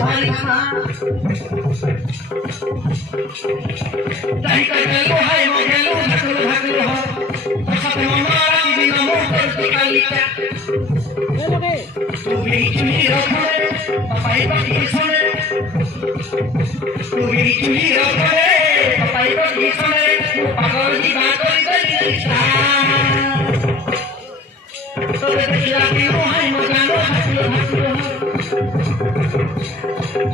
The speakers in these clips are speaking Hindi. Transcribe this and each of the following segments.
भारी जाई कर गेलो हाय मो गेलो भागलो हो सब मनारा की दिन मोर के कालिका तू बीच में रखो पापाई बाकी सुने तू बीच में रखो पापाई बाकी सुने पागल की बात करी तो देखिया कि हाय मो गेलो भागलो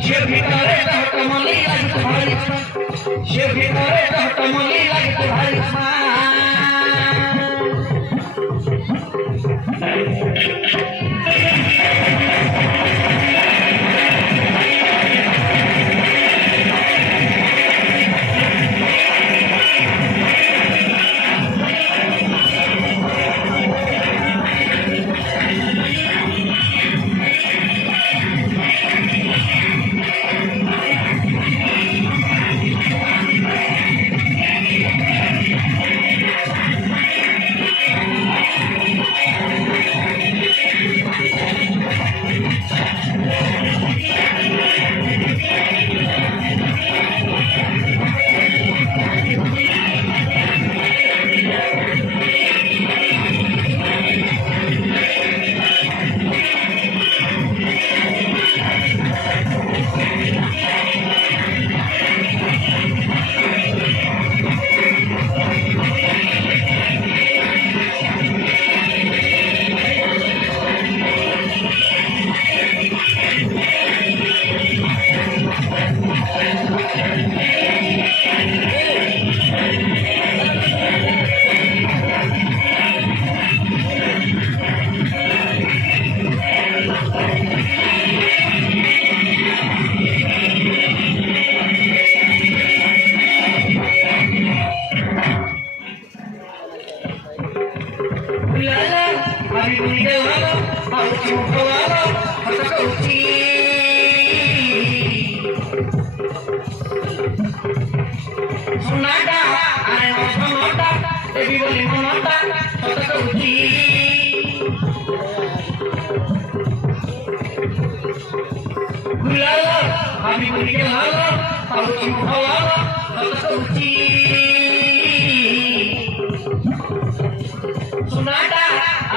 ये भितरे रहत मली लागत भारी ये भितरे रहत मली लागत भारी सुनाटा अरे सुनाटा देवी बोली मनाटा सतक उठी गुलाला हामी बोली के लाला पाउची भवाला सतक उठी सुनाटा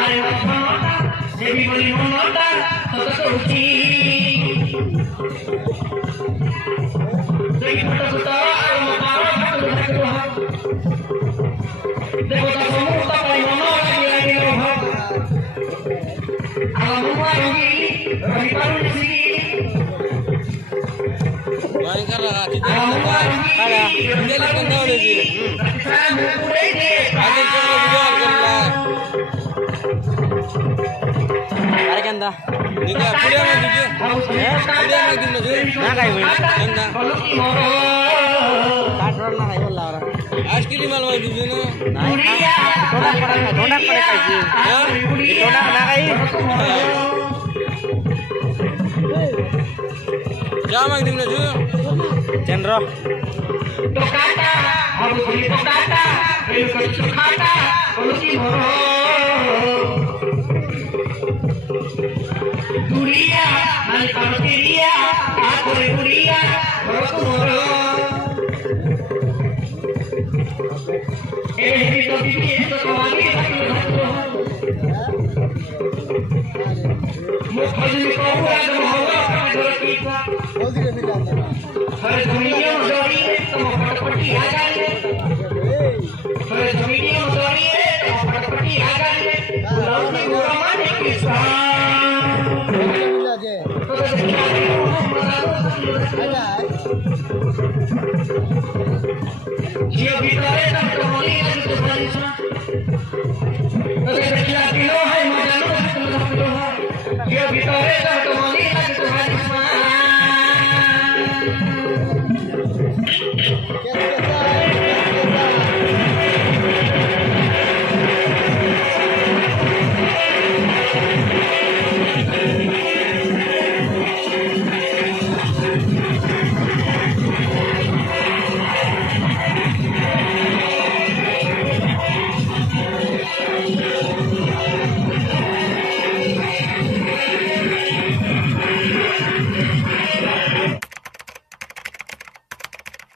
अरे सुनाटा देवी बोली मनाटा सतक उठी देखी फटा सुता देवता समूह पाई मनो लगी हो आलमुआ रंगी रविवार सी भाई कर रहा थी आला ये लेकिन दौड़े जी सामने पूरे दे आगे चलो वीडियो कर ला अरे कंदा निका पुलिया में दीजिए पुलिया में दिन जो ना काई हुई कंदा काटरल ना है बोला रहा आइसक्रीम वाला दीजिए ना नहीं ढोंडा पड़े कैसे हां ये ढोंडा ना गई क्या मांग दिन जो चंद्र तो काटा अब बोली तो काटा ये कुछ खाता बोली मोरो गुड़िया मन करतिया आ कोई गुड़िया मोरो ए तो बीबी तो वाली मुखली को आदम होगा धरती का जल्दी रे मिला हर दुनिया में जोड़ी तो फटफटी आ जाए हर दुनिया में जोड़ी तो फटफटी आ जाए लौटी गोरा माने किसान मिला जे तो देखिए ये भीतर है तो बोली है तो